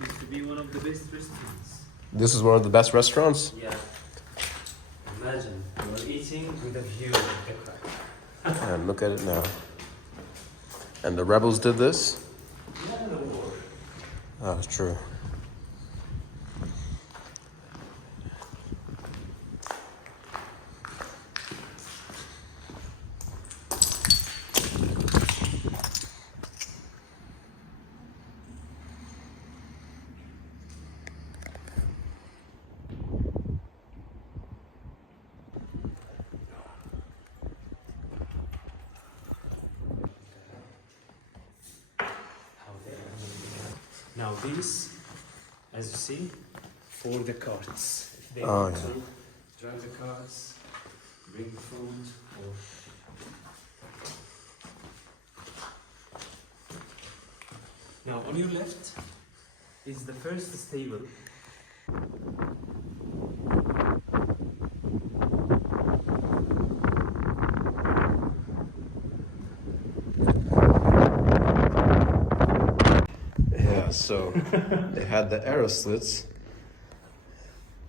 Used to be one of the best restaurants. This is one of the best restaurants? Yeah. Imagine, you're eating with a view of the Krak. And look at it now. And the rebels did this? Yeah, the war. Oh, it's true. Now these, as you see, for the carts. If they Oh, want yeah. to drive the carts, bring the food, or... Now on your left is the first stable. Yeah, so they had the arrow slits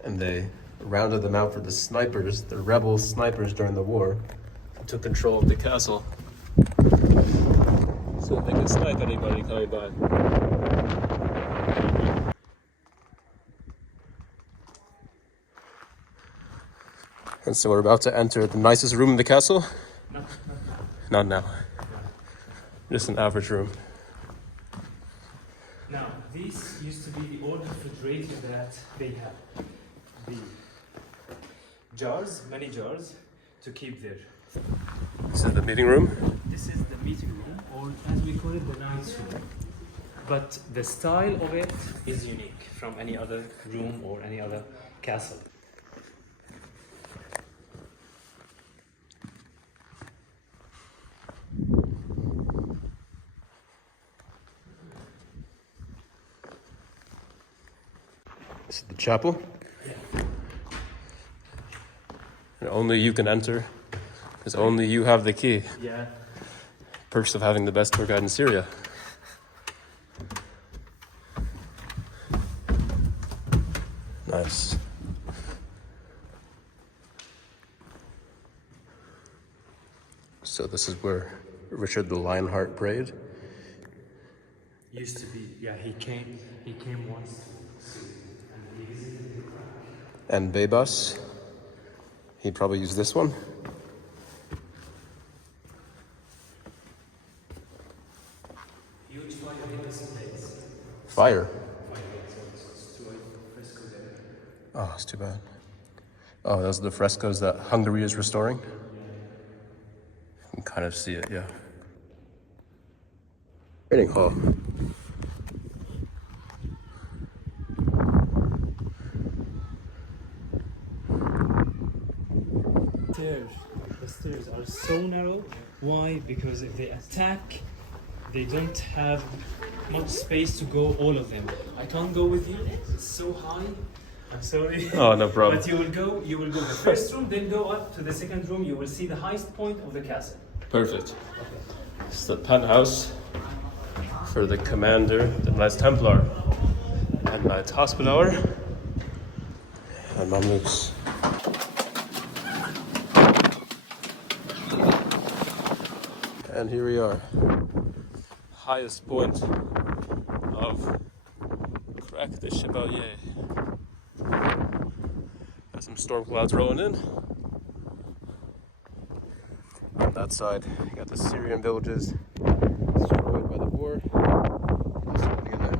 and they rounded them out for the snipers, the rebel snipers during the war, who took control of the castle so that they could snipe anybody coming by. And so we're about to enter the nicest room in the castle? No, Not now. Just an average room. Now, these used to be the old refrigerator that they had. The jars, many jars, to keep there. This is the meeting room. This is the meeting room, or as we call it, the knight's room. But the style of it is unique from any other room or any other castle. This is the chapel. And only you can enter, because only you have the key. Yeah. Perks of having the best tour guide in Syria. Nice. So this is where Richard the Lionheart prayed. Used to be, yeah, he came once. And he visited the Krak. And Bebas, he probably used this one. Huge fire in this place. Fire. It's to a fresco there. Oh, it's too bad. Oh, those are the frescoes that Hungary is restoring. You can kind of see it, yeah. Training hall. The stairs are so narrow. Why? Because if they attack, they don't have much space to go all of them. I can't go with you. It's so high. I'm sorry. Oh, no problem. But you will go the first room, then go up to the second room. You will see the highest point of the castle. Perfect. It's the penthouse for the commander, the Knights Templar, and Knights Hospitaller, and Mamluks. And here we are, highest point of Krak the Chevaliers. Got some storm clouds rolling in. On that side, you got the Syrian villages destroyed by the war. Also, look at that.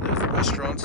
There's the restaurant.